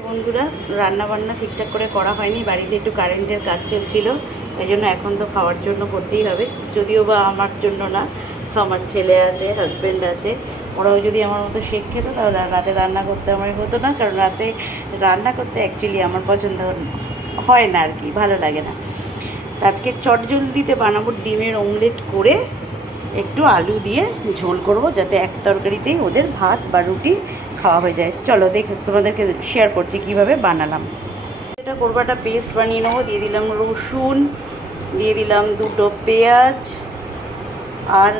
বন্ধুরা, রান্না বান্না ঠিকঠাক করে করা হয়নি, বাড়িতে একটু কারেন্টের কাজ চলছিল, তাই জন্য এখন তো খাওয়ার জন্য করতেই হবে। যদিও বা আমার জন্য না, আমার ছেলে আছে, হাজব্যান্ড আছে, ওরাও যদি আমার মতো শেখ খেত তাহলে রাতে রান্না করতে আমার হতো না। কারণ রাতে রান্না করতে অ্যাকচুয়ালি আমার পছন্দ হয় না, আর কি ভালো লাগে না। তো আজকে চটজলদিতে বানাবো ডিমের অমলেট করে একটু আলু দিয়ে ঝোল করব, যাতে এক তরকারিতেই ওদের ভাত বা রুটি খাওয়া হয়ে যায়। চলো তোমাদেরকে শেয়ার করছি কিভাবে বানালাম। এটা করবো, একটা পেস্ট বানিয়ে নেবো। দিয়ে দিলাম রসুন, দিয়ে দিলাম দুটো পেঁয়াজ, আর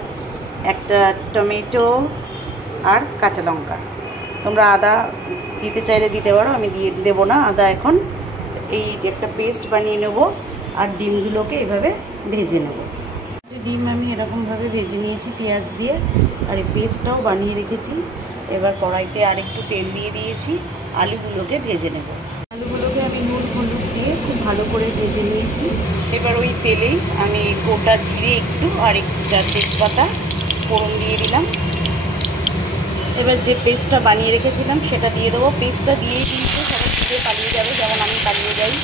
একটা টমেটো, আর কাঁচা লঙ্কা। তোমরা আদা দিতে চাইলে দিতে পারো, আমি দেবো না আদা এখন। এই একটা পেস্ট বানিয়ে নেব, আর ডিমগুলোকে এভাবে ভেজে নেব। ডিম আমি এরকমভাবে ভেজে নিয়েছি পেঁয়াজ দিয়ে, আর এই পেস্টটাও বানিয়ে রেখেছি। এবার কড়াইতে আর একটু তেল দিয়ে দিয়েছি, আলুগুলোকে ভেজে নেব। আলুগুলোকে আমি নুন হলুদ দিয়ে খুব ভালো করে ভেজে নিয়েছি। এবার ওই তেলেই আমি গোটা জিরে একটু আর একটা তেজপাতা ফোড়ন দিয়ে দিলাম। এবার যে পেস্টটা বানিয়ে রেখেছিলাম সেটা দিয়ে দেবো। পেস্টটা দিয়েই কিন্তু সবাই জিরে পালিয়ে যাবে, যেমন আমি পালিয়ে যাই।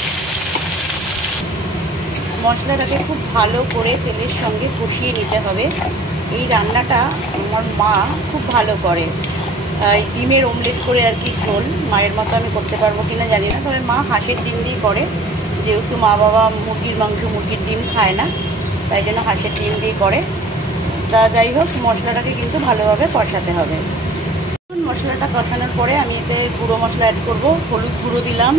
মশলাটাকে খুব ভালো করে তেলের সঙ্গে কষিয়ে নিতে হবে। এই রান্নাটা আমার মা খুব ভালো করে, এই ডিমের অমলেট করে আর কি ঝোল। মায়ের মতো আমি করতে পারবো কিনা জানি না, তবে মা হাঁসের ডিম দিয়ে করে। যেহেতু মা বাবা মুরগির মাংস, মুরগির ডিম খায় না, তাই জন্য হাঁসের ডিম দিয়ে করে। তা যাই হোক, মশলাটাকে কিন্তু ভালোভাবে কষাতে হবে। মশলাটা কষানোর পরে আমি এতে গুঁড়ো মশলা অ্যাড করবো। হলুদ গুঁড়ো দিলাম,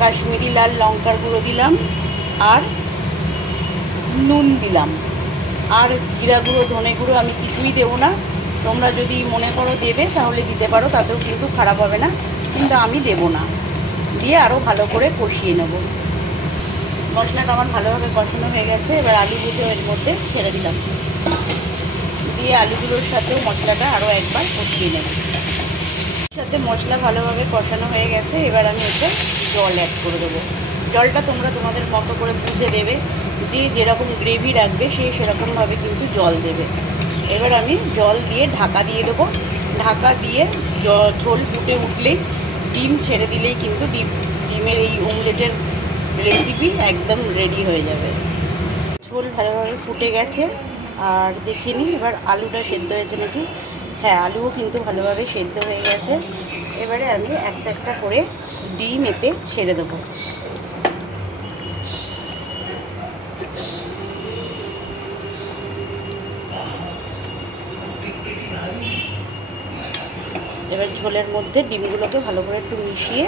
কাশ্মীরি লাল লঙ্কার গুঁড়ো দিলাম, আর নুন দিলাম, আর জিরা গুঁড়ো, ধনে গুঁড়ো আমি কিছুই দেবো না। তোমরা যদি মনে করো দেবে তাহলে দিতে পারো, তাতেও কিন্তু খারাপ হবে না, কিন্তু আমি দেবো না। দিয়ে আরও ভালো করে কষিয়ে নেব। মশলাটা আমার ভালোভাবে কষানো হয়ে গেছে। এবার আলুগুলো এর মধ্যে ছেড়ে দিলাম, দিয়ে আলুগুলোর সাথেও মশলাটা আরও একবার কষিয়ে নেব। সাথে মশলা ভালোভাবে কষানো হয়ে গেছে। এবার আমি এতে জল অ্যাড করে দেবো। জলটা তোমরা তোমাদের মতো করে বুঝে দেবে, যে যেরকম গ্রেভি রাখবে সে সেরকমভাবে কিন্তু জল দেবে। এবার আমি জল দিয়ে ঢাকা দিয়ে দেবো। ঢাকা দিয়ে ঝোল ফুটে উঠলেই ডিম ছেড়ে দিলেই কিন্তু ডিমের এই অমলেটের রেসিপি একদম রেডি হয়ে যাবে। ঝোল ভালোভাবে ফুটে গেছে, আর দেখিয়ে নিই এবার আলুটা সেদ্ধ হয়েছে নাকি। হ্যাঁ, আলুও কিন্তু ভালোভাবে সেদ্ধ হয়ে গেছে। এবারে আমি একটা একটা করে ডিম এতে ছেড়ে দেবো। এবার ঝোলের মধ্যে ডিমগুলোকে ভালো করে একটু মিশিয়ে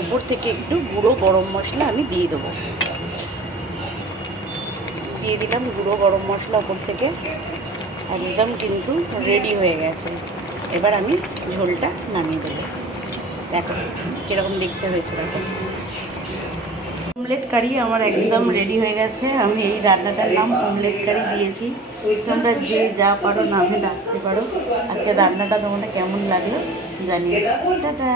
ওপর থেকে একটু গুঁড়ো গরম মশলা আমি দিয়ে দেবো। দিয়ে দিলাম গুঁড়ো গরম মশলা ওপর থেকে। একদম কিন্তু রেডি হয়ে গেছে। এবার আমি ঝোলটা নামিয়ে দেবো। দেখো কীরকম দেখতে হয়েছে। দেখো, অমলেট কারি আমার একদম রেডি হয়ে গেছে। আমি এই রান্নাটার নাম অমলেট কারি দিয়েছি। তোমরা যে যা পারো নামে ডাকতে পারো। আজকে রান্নাটা তোমাদের কেমন লাগলো জানিয়ে। টাটা।